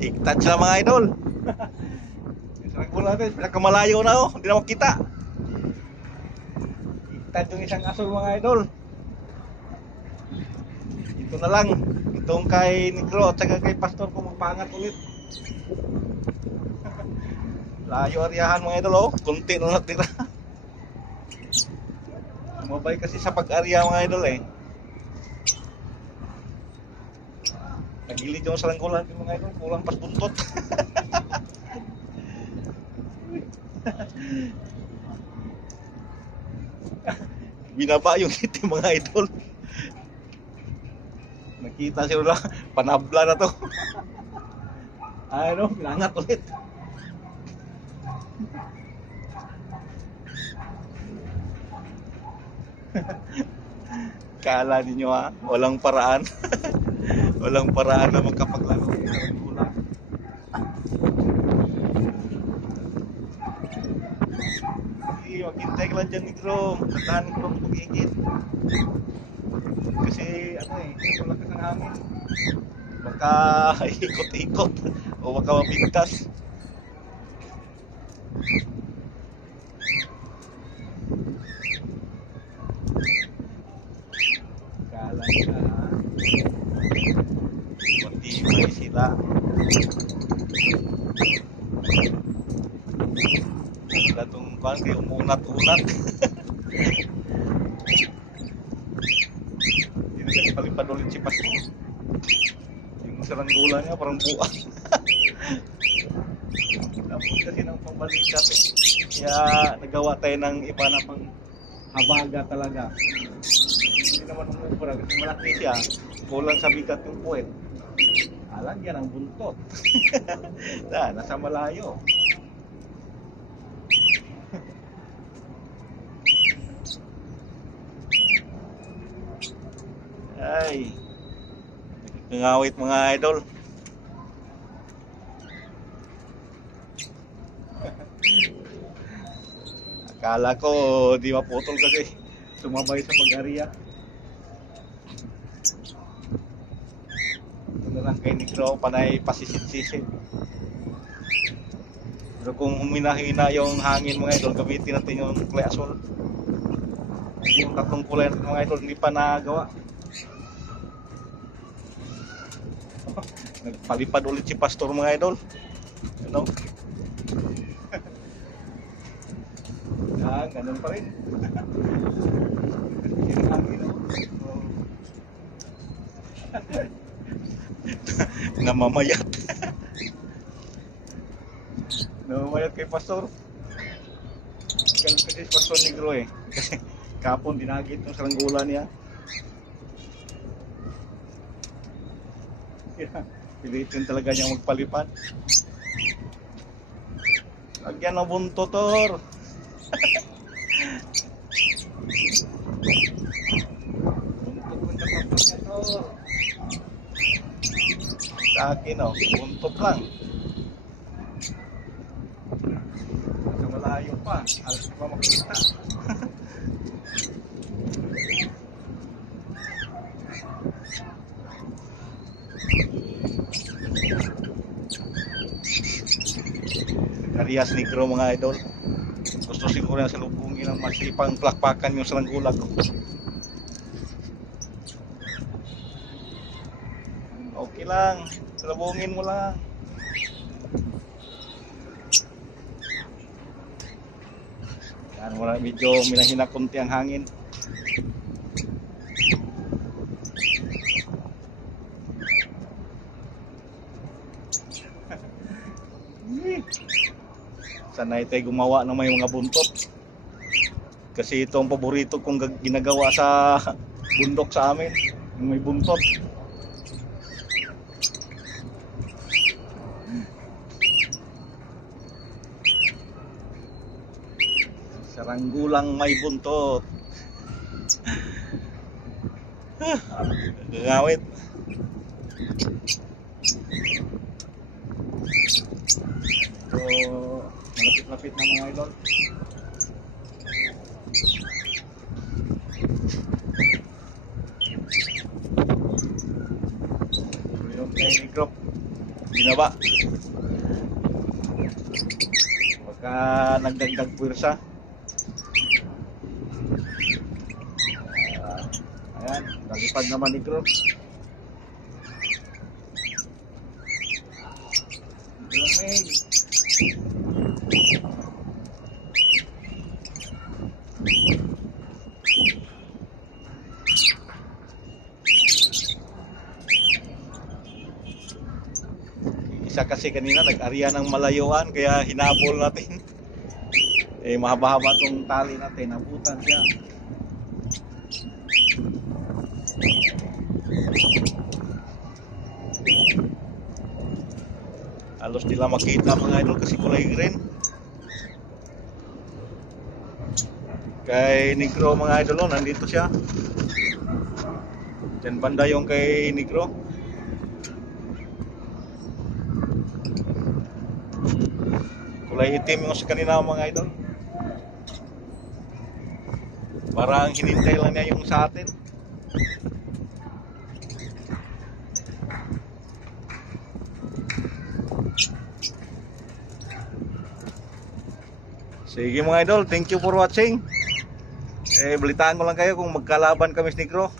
Higtan sila mga idol. Yung saranggola natin, pinakamalayo na oh. Hindi na makita. Higtan yung isang aso mga idol. Ito na lang. Itong kay Negro at saka kay Pastor kung magpangat ulit. Layo ariyahan mga idol oh. Kunti na natira. Sumabay kasi sa pag-arya mga idol eh. Nagilid yung saranggola natin mga idol. Kulang pas buntot. Binaba yung itim mga idol. Nakita sila panabla na to. Ano, pinangat ulit. Kala ninyo ha, walang paraan. Walang paraan na magkapaglaro. Maghintay ka lang dyan, Negro. Tatahan ko ang pag-igit. Kasi ano eh, wala ka ng hangin. Baka ikot-ikot o baka mapigtas. Kala nila matibay sila. Sila itong kwan kayo umunat-unat. Hindi na nagpalipad ulit si Pastor. Yung saranggola niya parang buwan. Tapos kasi ng pambalikat eh. Kaya nagawa tayo ng iba na pang habaga talaga. Hindi naman umubra kasi malaki siya. Kulang sa bigat yung puwet. Alagyan ang buntot. Nasa malayo. Ay, nangawit mga idol. Akala ko di maputol kasi sumabay sa pag-ariya. Ano lang kay Negro, panay pasisid-sisid. Pero kung huminahina yung hangin mga idol, gamitin natin yung kulay asol. Yung tatlong kulay natin mga idol, hindi pa nagawa. Nagpalipad ulit si Pastor mga idol. Ano? Ganun pa rin. Namamayat. Namamayat kay Pastor. Galing kasi si Pastor Negro eh. Kasi kapon dinagit yung saranggola niya. Pilitin talaga niyang magpalipad. Lagyan ng buntotor. Sa akin oh, buntot lang. Sa malayo pa, alas pa makita. Arias Negro mga idol. Gusto siguro na salubungin ang masipang plakpakan yung saranggola ko. Okay lang, salubungin mo lang. Yan, wala, medyo minahina konti ang hangin. Sanay tayo gumawa ng may mga buntot. Kasi ito ang paborito kong ginagawa sa bundok sa amin, yung may buntot. Saranggulang may buntot. Gagawit. So, malapit-lapit na mga idol. Yung kay Negro, hindi binaba. Pagka nagdagdag pwersa. Ayan, nalipad naman negro. Lamig. Isa kasi kanina nag-arya ng malayuan kaya hinabol natin. Eh mahaba-haba tong tali natin, nabutan siya. Halos nila makita mga idol kasi kulay green. Kay negro mga idol, nandito siya. Diyan banda yung kay negro. Kulay itim yung sa kanina mga idol. Parang hinintay lang niya yung sa atin. Sige mga idol, thank you for watching. Balitaan ko lang kayo kung magkalaban kami sa negro.